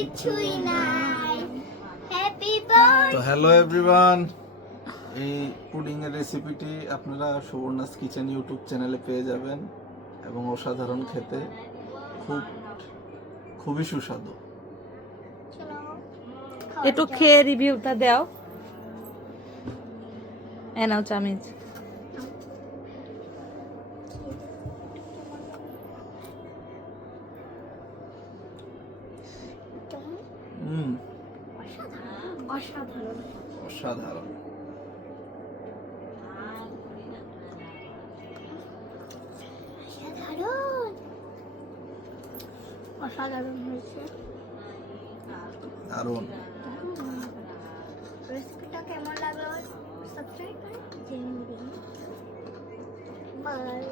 কিছুই নাই। Happy birthday. তো হ্যালো এভরিওয়ান, এই পুডিং এর রেসিপিটি আপনারা সুবর্ণাস কিচেন ইউটিউব চ্যানেলে পেয়ে যাবেন এবং অসাধারণ খেতে, খুবই সুস্বাদু। একটু খেয়ে রিভিউটা দাও। নাও চামিচ। অসাধারণ। অসাধারণ। অসাধারণ অসাধারণ হয়েছে। দারুণ। রেসিপিটা কেমন লাগলো সাবস্ক্রাইব করে জেনে নিন। বাই।